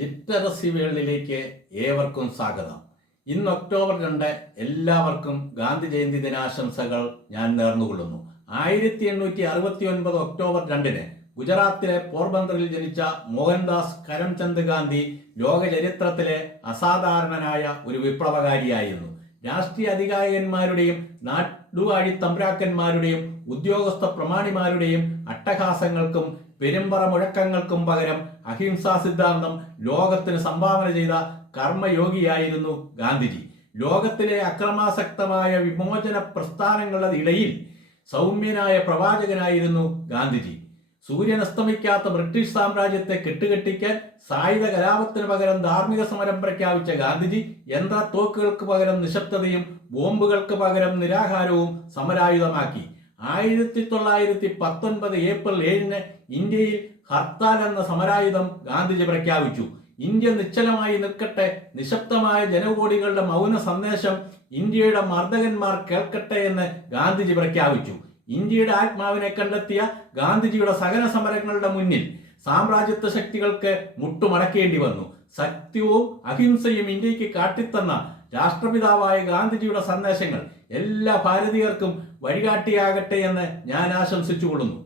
Literacy വേൾഡിലേക്ക് ഏവർക്കും സ്വാഗതം. ഇന്ന് ഒക്ടോബർ 2, എല്ലാവർക്കും ഗാന്ധി ജയന്തി ദിനാശംസകൾ ഞാൻ നേർന്നുകൊള്ളുന്നു. 1869 ഒക്ടോബർ 2 ഗുജറാത്തിലെ പോർബന്തറിൽ ജനിച്ച മോഹൻദാസ് കരംചന്ദ് ഗാന്ധി ലോക ചരിത്രത്തിലെ അസാധാരണനായ ഒരു വിപ്ലവകാരിയായിരുന്നു. രാഷ്ട്രീയ അധികായന്മാരുടെയും നാടുവാഴി തമ്പ്രാക്കന്മാരുടെയും ഉദ്യോഗസ്ഥ പ്രമാണിമാരുടെയും അട്ടഹാസങ്ങൾക്കും പെരുമ്പറ മുഴക്കങ്ങൾക്കും പകരം അഹിംസാ സിദ്ധാന്തം ലോകത്തിന് സംഭാവന ചെയ്ത കർമ്മയോഗിയായിരുന്നു ഗാന്ധിജി. ലോകത്തിലെ അക്രമാസക്തമായ വിമോചന പ്രസ്ഥാനങ്ങളുടെ ഇടയിൽ സൗമ്യനായ പ്രവാചകനായിരുന്നു ഗാന്ധിജി. സൂര്യൻ അസ്തമിക്കാത്ത ബ്രിട്ടീഷ് സാമ്രാജ്യത്തെ കെട്ടുകെട്ടിക്കാൻ സായുധ കലാപത്തിന് പകരം ധാർമ്മിക സമരം പ്രഖ്യാപിച്ച ഗാന്ധിജി യന്ത്രത്തോക്കുകൾക്ക് പകരം നിശബ്ദതയും ബോംബുകൾക്ക് പകരം നിരാഹാരവും സമരായുധമാക്കി. 1919 ഏപ്രിൽ 7 ഇന്ത്യയിൽ ഹർത്താൽ എന്ന സമരായുധം ഗാന്ധിജി പ്രഖ്യാപിച്ചു. ഇന്ത്യ നിശ്ചലമായി നിൽക്കട്ടെ, നിശബ്ദമായ ജനകോടികളുടെ മൗന സന്ദേശം ഇന്ത്യയുടെ മർദ്ദകന്മാർ കേൾക്കട്ടെ എന്ന് ഗാന്ധിജി പ്രഖ്യാപിച്ചു. ഇന്ത്യയുടെ ആത്മാവിനെ കണ്ടെത്തിയ ഗാന്ധിജിയുടെ സഹന സമരങ്ങളുടെ മുന്നിൽ സാമ്രാജ്യത്വ ശക്തികൾക്ക് മുട്ടുമടക്കേണ്ടി വന്നു. സത്യവും അഹിംസയും ഇന്ത്യക്ക് കാട്ടിത്തന്ന രാഷ്ട്രപിതാവായ ഗാന്ധിജിയുടെ സന്ദേശങ്ങൾ എല്ലാ ഭാരതീയർക്കും വഴികാട്ടിയാകട്ടെ എന്ന് ഞാൻ ആശംസിച്ചുകൊള്ളുന്നു.